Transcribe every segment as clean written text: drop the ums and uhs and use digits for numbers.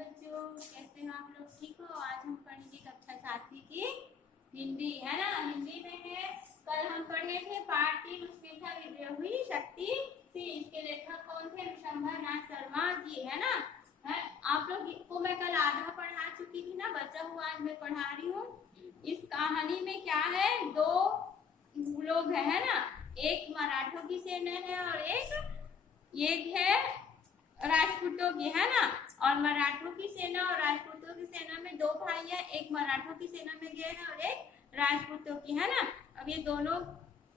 बच्चों, कैसे हो आप लोग? ठीक हो? आज हम पढ़ेंगे कक्षा 7वीं की हिंदी, है ना। हिंदी में है, कल हम पढ़े थे पाठ 3, उसमें था विद्रोही शक्ति सी। इसके लेखक कौन थे? विशंभर नाथ शर्मा जी, है ना। है, आप लोग को मैं कल आधा पढ़ा चुकी थी ना, बचा हुआ आज मैं पढ़ा रही हूँ। इस कहानी में क्या है, दो लोग है ना, एक मराठों की सेना है और एक है राजपूतों की, है ना। और मराठों की सेना और राजपूतों की सेना में दो भाई है, एक मराठों की सेना में गए हैं और एक राजपूतों की, है ना। अब ये दोनों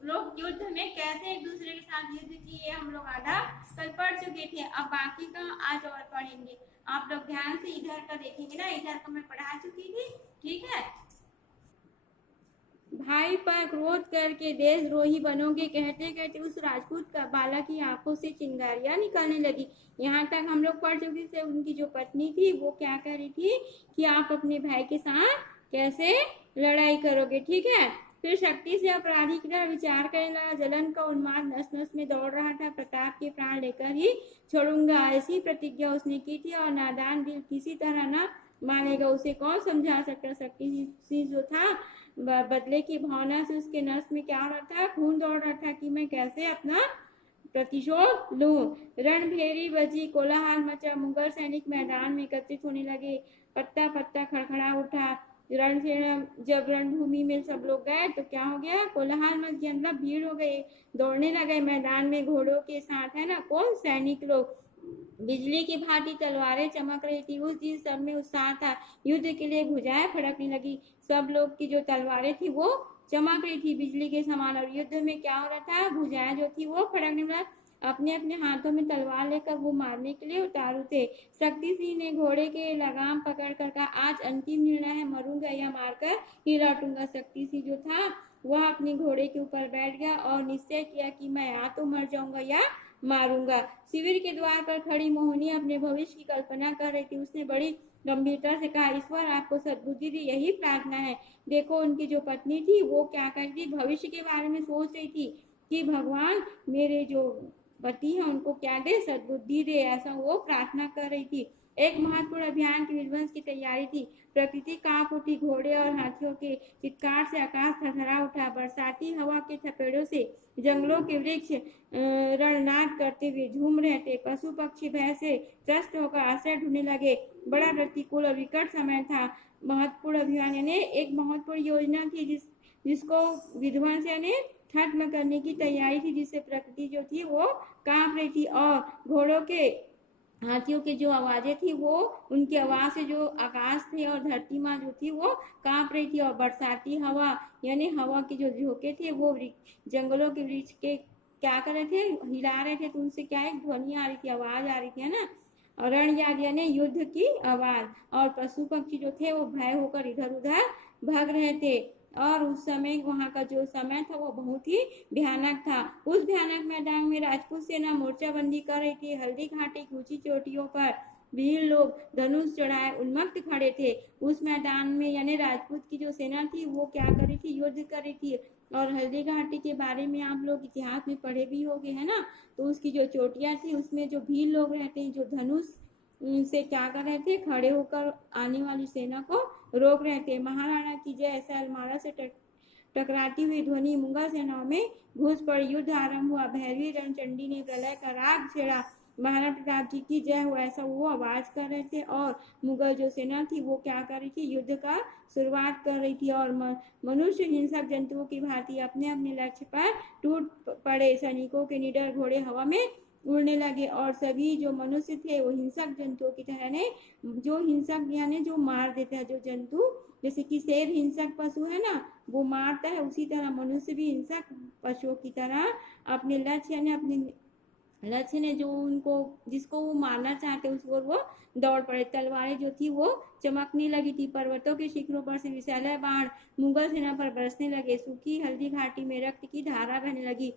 लोग युद्ध में कैसे एक दूसरे के साथ युद्ध किए हम लोग आधा कल पढ़ चुके थे। अब बाकी का आज और पढ़ेंगे। आप लोग ध्यान से इधर का देखेंगे ना, इधर का मैं पढ़ा चुकी थी, ठीक है। भाई पर क्रोध करके देशद्रोही बनोगे, कहते कहते उस राजपूत का बालक की आंखों से चिंगारियां निकलने लगी। यहाँ तक हम लोग पढ़ चुके थे। उनकी जो पत्नी थी वो क्या कर रही थी कि आप अपने भाई के साथ कैसे लड़ाई करोगे, ठीक है। फिर शक्ति से अपराधी की तरह विचार करने लगा। जलन का उन्माद नस नस में दौड़ रहा था। प्रताप के प्राण लेकर ही छोड़ूंगा, ऐसी प्रतिज्ञा उसने की थी और नादान दिल किसी तरह न मानेगा। उसे कौन समझा सकता। शक्ति जो था बदले की भावना से उसके नस में क्या हो रहा था, खून दौड़ रहा था कि मैं कैसे अपना प्रतिशोध लूं। रणभेरी बजी, कोलाहल मचा। मुगल सैनिक मैदान में एकत्रित होने लगे। पत्ता पत्ता खड़खड़ा उठा। रण से जब रणभूमि में सब लोग गए तो क्या हो गया, कोलाहल मच गया, मतलब भीड़ हो गई, दौड़ने लगे मैदान में घोड़ों के साथ, है ना। कौन? सैनिक लोग। बिजली की भांति तलवारें चमक रही थी। उस दिन सब में उत्साह था। युद्ध के लिए भुजाएं फड़कने लगी। सब लोग की जो तलवारें थी वो चमक रही थी बिजली के समान। और युद्ध में क्या हो रहा था, भुजाएं जो थी वो फड़कने लगी। अपने अपने हाथों में तलवार लेकर वो मारने के लिए उतारू थे। शक्ति सिंह ने घोड़े के लगाम पकड़ कर कहा, आज अंतिम निर्णय है, मरूंगा या मारकर ही लौटूंगा। शक्ति सिंह जो था वह अपने घोड़े के ऊपर बैठ गया और निश्चय किया कि मैं या तो मर जाऊंगा या मारूंगा। शिविर के द्वार पर खड़ी मोहिनी अपने भविष्य की कल्पना कर रही थी। उसने बड़ी गंभीरता से कहा, ईश्वर आपको सद्बुद्धि दे, यही प्रार्थना है। देखो उनकी जो पत्नी थी वो क्या कर रही थी, भविष्य के बारे में सोच रही थी कि भगवान मेरे जो पति है उनको क्या दे, सद्बुद्धि दे, ऐसा वो प्रार्थना कर रही थी। एक महत्वपूर्ण अभियान की विध्वंस की तैयारी थी। प्रकृति कांप उठी। घोड़े और हाथियों के चित्कार से आकाश थरथरा उठा। बरसाती हवा के थपेड़ों से जंगलों के वृक्ष रणनाद करते हुए झूम रहे थे। पशु पक्षी भय से त्रस्त होकर आश्रय ढूंढने लगे। बड़ा प्रतिकूल और विकट समय था। महत्वपूर्ण अभियान यानी एक महत्वपूर्ण योजना थी जिसको विध्वंस यानी खत्म करने की तैयारी थी, जिससे प्रकृति जो थी वो कांप रही थी। और घोड़ों के हाथियों की जो आवाजें थी वो, उनकी आवाज से जो आकाश थे और धरती माँ जो थी वो कांप रही थी। और बरसाती हवा यानी हवा के जो झोंके थे वो जंगलों के वृक्ष के क्या कर रहे थे, हिला रहे थे। तो उनसे क्या एक ध्वनि आ रही थी, आवाज आ रही थी, है ना। और रणयाद यानी युद्ध की आवाज। और पशु पक्षी जो थे वो भय होकर इधर उधर भाग रहे थे। और उस समय वहां का जो समय था वो बहुत ही भयानक था। उस भयानक मैदान में राजपूत सेना मोर्चाबंदी कर रही थी। हल्दी घाटी की ऊंची चोटियों पर वीर लोग धनुष चढ़ाए उन्मत्त खड़े थे। उस मैदान में यानी राजपूत की जो सेना थी वो क्या कर रही थी, युद्ध कर रही थी। और हल्दी घाटी के बारे में आप लोग इतिहास में पढ़े भी होंगे, है ना। तो उसकी जो चोटियां थी उसमें जो भील लोग रहते हैं जो धनुष से क्या कर रहे थे, खड़े होकर आने वाली सेना को रोक रहे थे। महाराणा की जय ऐसा अलमारा से टकराती हुई ध्वनि मुगल सेनाओं में घुस पड़ी। युद्ध आरंभ हुआ। भैरवी रणचंडी ने प्रलय का राग छेड़ा। महाराणा प्रताप जी की जय हो ऐसा वो आवाज कर रहे थे। और मुगल जो सेना थी वो क्या कर रही थी, युद्ध का शुरुआत कर रही थी। और मनुष्य हिंसक जंतुओं की भांति अपने अपने लक्ष्य पर टूट पड़े। सैनिकों के निडर घोड़े हवा में उड़ने लगे और सभी जो मनुष्य थे वो हिंसक जंतुओं की तरह ने, जो हिंसक यानी जो मार देता है जो जंतु, जैसे कि शेर हिंसक पशु है ना वो मारता है, उसी तरह मनुष्य भी हिंसक पशुओं की तरह अपने लक्ष्य यानी अपने लक्ष्य ने जो उनको जिसको वो मारना चाहते उस ओर वो दौड़ पड़े। तलवारें जो थी वो चमकने लगी थी। पर्वतों के शिखरों पर से विशाल बाण मुगल सेना पर बरसने लगे। सूखी हल्दी घाटी में रक्त की धारा बहने लगी।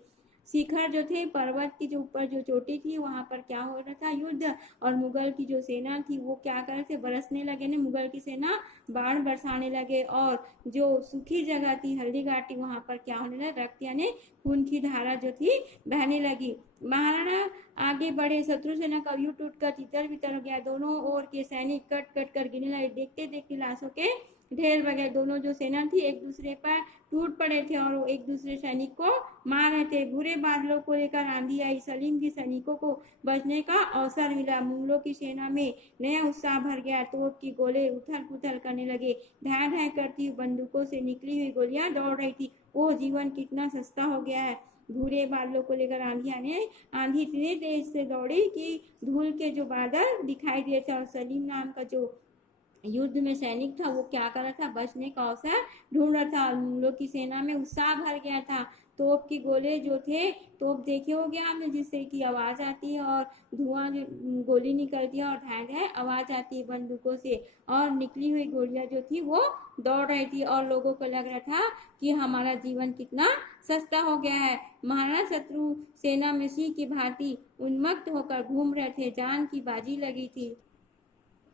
शिखर जो थे, पर्वत की जो ऊपर जो चोटी थी, वहां पर क्या हो रहा था, युद्ध। और मुगल की जो सेना थी वो क्या कर रहे थे, बरसने लगे ने मुगल की सेना बाण बरसाने लगे। और जो सूखी जगह थी हल्दी घाटी, वहां पर क्या होने लगा, रक्त यानी खून की धारा जो थी बहने लगी। महाराणा आगे बढ़े, शत्रु सेना का व्यू टूटकर तितर बितर हो गया। दोनों ओर के सैनिक कट कट कर गिरने लगे। देखते देखते लाशों के ढेर बगैर दोनों जो सेना थी एक दूसरे पर टूट पड़े थे और वो एक दूसरे सैनिक को मार रहे थे। बुरे बादलों को लेकर आंधी आई। सलीम के सैनिकों को बचने का अवसर मिला। मुगलों की सेना में नया उत्साह भर गया। तोप की गोले उथल पुथल करने लगे। धाय धाय करती हुई बंदूकों से निकली हुई गोलियां दौड़ रही थी। वो जीवन कितना सस्ता हो गया है। भूरे बादलों को लेकर आंधी इतने तेज से दौड़ी कि धूल के जो बादल दिखाई दिए थे। और सलीम नाम का जो युद्ध में सैनिक था वो क्या कर रहा था, बचने का अवसर ढूंढ रहा था। और मुगलों की सेना में उत्साह भर गया था। तोप की गोले जो थे, तोप देखे हो गया आपने, जिससे कि आवाज आती है और धुआं गोली निकलती है और धाय धाय आवाज आती है बंदूकों से। और निकली हुई गोलियां जो थी वो दौड़ रही थी और लोगों को लग रहा था कि हमारा जीवन कितना सस्ता हो गया है। महाराणा शत्रु सेना में सिंह की भांति उन्मत्त होकर घूम रहे थे। जान की बाजी लगी थी।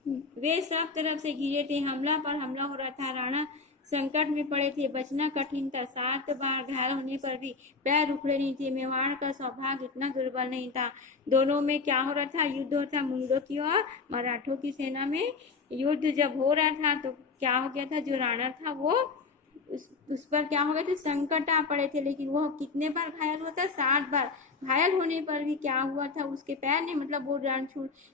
वे सब तरफ से घिरे थे। हमला पर हमला हो रहा था। राणा संकट में पड़े थे। बचना कठिन था। 7 बार घायल होने पर भी पैर रुकड़े नहीं थे। मेवाड़ का सौभाग्य इतना दुर्बल नहीं था। दोनों में क्या हो रहा था, युद्ध हो था। मुगलों की और मराठों की सेना में युद्ध जब हो रहा था तो क्या हो गया था, जो राणा था वो उस पर क्या हो गए थे, संकट आ पड़े थे। लेकिन वो कितने बार घायल हुआ था, 7 बार। घायल होने पर भी क्या हुआ था, उसके पैर ने मतलब वो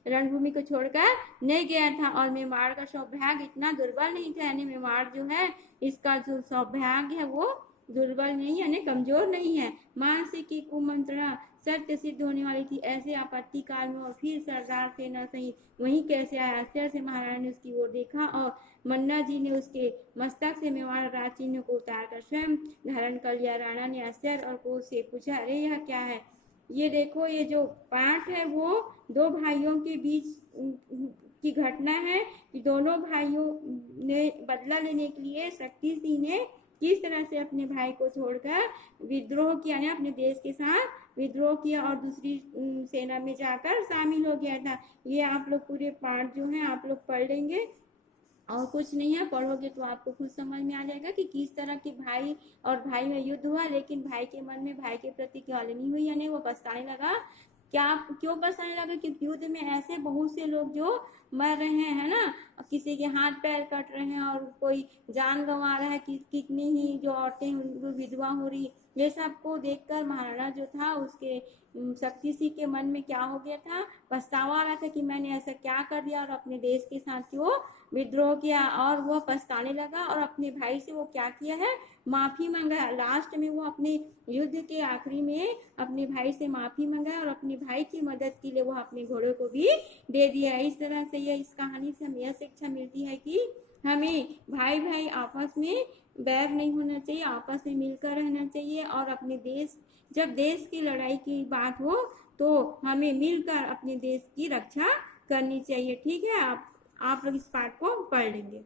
रणभूमि को छोड़कर नहीं गया था। और मेवाड़ का सौभाग्य इतना दुर्बल नहीं था, यानी मेवाड़ जो है इसका जो सौभाग्य है वो दुर्बल नहीं यानी कमजोर नहीं है। मानसिक की कुमंत्रणा सत्य सिद्ध होने वाली थी। ऐसे आपत्ति काल में और फिर सरदार सेना सहित वहीं कैसे आया। आश्चर्य से महाराणा ने उसकी ओर देखा और मन्ना जी ने उसके मस्तक से मेवाड़ राज चिन्ह को उतारकर स्वयं धारण कर लिया। राणा ने आश्चर्य और क्रोध से पूछा, अरे यह क्या है। ये देखो, ये जो पाठ है वो 2 भाइयों के बीच की घटना है कि दोनों भाइयों ने बदला लेने के लिए शक्ति सिंह ने किस तरह से अपने भाई को छोड़कर विद्रोह किया, यानी अपने देश के साथ विद्रोह किया और दूसरी सेना में जाकर शामिल हो गया था। ये आप लोग पूरे पाठ जो है आप लोग पढ़ लेंगे और कुछ नहीं है, पढ़ोगे तो आपको खुद समझ में आ जाएगा कि किस तरह के भाई और भाई में युद्ध हुआ। लेकिन भाई के मन में भाई के प्रति क्या नहीं हुई, यानी वो पछताने लगा। क्या क्यों पछताने लगा, क्योंकि युद्ध में ऐसे बहुत से लोग जो मर रहे हैं, है ना, किसी के हाथ पैर कट रहे हैं और कोई जान गंवा रहा है, कितनी ही जो औरतें वो विधवा हो रही। ये सब को देखकर महाराणा जो था उसके शक्ति सिंह के मन में क्या हो गया था, पछतावा आ रहा था कि मैंने ऐसा क्या कर दिया और अपने देश के साथ क्यों विद्रोह किया। और वो पछताने लगा और अपने भाई से वो क्या किया है, माफी मांगा। लास्ट में वो अपने युद्ध के आखिरी में अपने भाई से माफी मांगा और अपने भाई की मदद के लिए वो अपने घोड़े को भी दे दिया। इस तरह से यह इस कहानी से हमें यह शिक्षा मिलती है कि हमें भाई भाई आपस में बैर नहीं होना चाहिए, आपस में मिलकर रहना चाहिए। और अपने देश, जब देश की लड़ाई की बात हो तो हमें मिलकर अपने देश की रक्षा करनी चाहिए। ठीक है, आप लोग इस पाठ को पढ़ लेंगे।